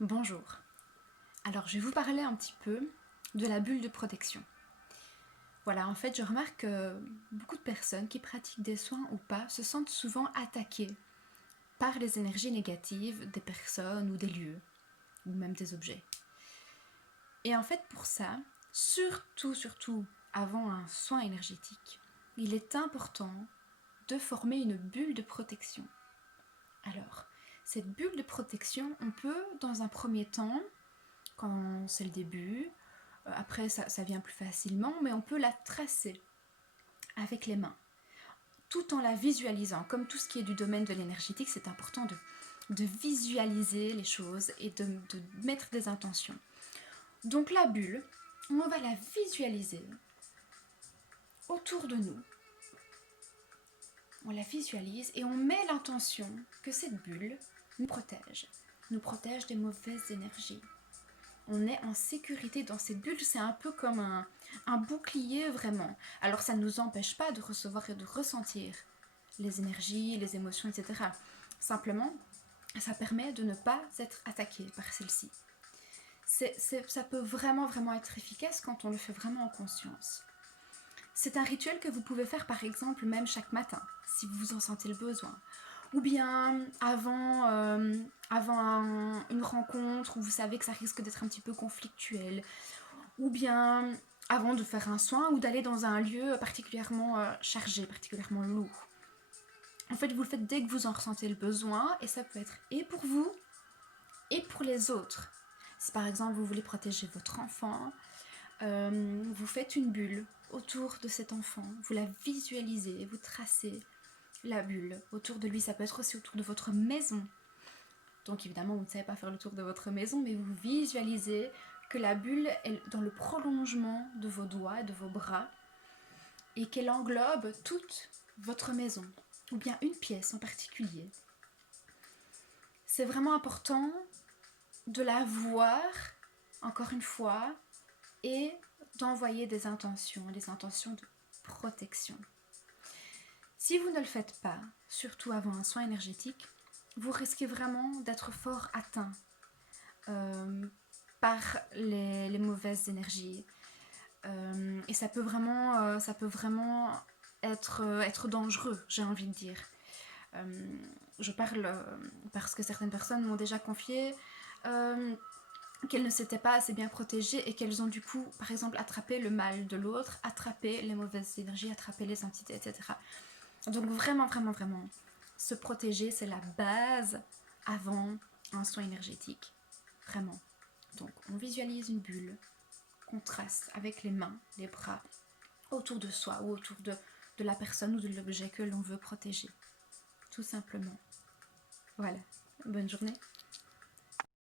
Bonjour. Alors je vais vous parler un petit peu de la bulle de protection. Voilà, en fait je remarque que beaucoup de personnes qui pratiquent des soins ou pas se sentent souvent attaquées par les énergies négatives des personnes ou des lieux, ou même des objets. Et en fait pour ça, surtout avant un soin énergétique, il est important de former une bulle de protection. Alors, cette bulle de protection, on peut dans un premier temps, quand c'est le début, après ça vient plus facilement, mais on peut la tracer avec les mains, tout en la visualisant. Comme tout ce qui est du domaine de l'énergétique, c'est important de visualiser les choses et de mettre des intentions. Donc la bulle, on va la visualiser autour de nous. On la visualise et on met l'intention que cette bulle nous protège des mauvaises énergies. On est en sécurité dans cette bulle, c'est un peu comme un bouclier vraiment. Alors ça ne nous empêche pas de recevoir et de ressentir les énergies, les émotions, etc. Simplement, ça permet de ne pas être attaqué par celle-ci. Ça peut vraiment être efficace quand on le fait vraiment en conscience. C'est un rituel que vous pouvez faire par exemple même chaque matin, si vous en sentez le besoin. Ou bien avant une rencontre où vous savez que ça risque d'être un petit peu conflictuel. Ou bien avant de faire un soin ou d'aller dans un lieu particulièrement chargé, particulièrement lourd. En fait, vous le faites dès que vous en ressentez le besoin et ça peut être et pour vous et pour les autres. Si par exemple vous voulez protéger votre enfant, vous faites une bulle autour de cet enfant, vous la visualisez, vous tracez la bulle autour de lui. Ça peut être aussi autour de votre maison. Donc évidemment, vous ne savez pas faire le tour de votre maison, mais vous visualisez que la bulle est dans le prolongement de vos doigts, de vos bras, et qu'elle englobe toute votre maison, ou bien une pièce en particulier. C'est vraiment important de la voir, encore une fois, et d'envoyer des intentions de protection. Si vous ne le faites pas, surtout avant un soin énergétique, vous risquez vraiment d'être fort atteint par les mauvaises énergies. Et ça peut vraiment être dangereux, j'ai envie de dire. Je parle parce que certaines personnes m'ont déjà confié qu'elles ne s'étaient pas assez bien protégées et qu'elles ont du coup, par exemple, attrapé le mal de l'autre, attrapé les mauvaises énergies, attrapé les entités, etc. Donc vraiment, se protéger, c'est la base avant un soin énergétique. Vraiment. Donc on visualise une bulle qu'on trace avec les mains, les bras, autour de soi ou autour de la personne ou de l'objet que l'on veut protéger. Tout simplement. Voilà. Bonne journée.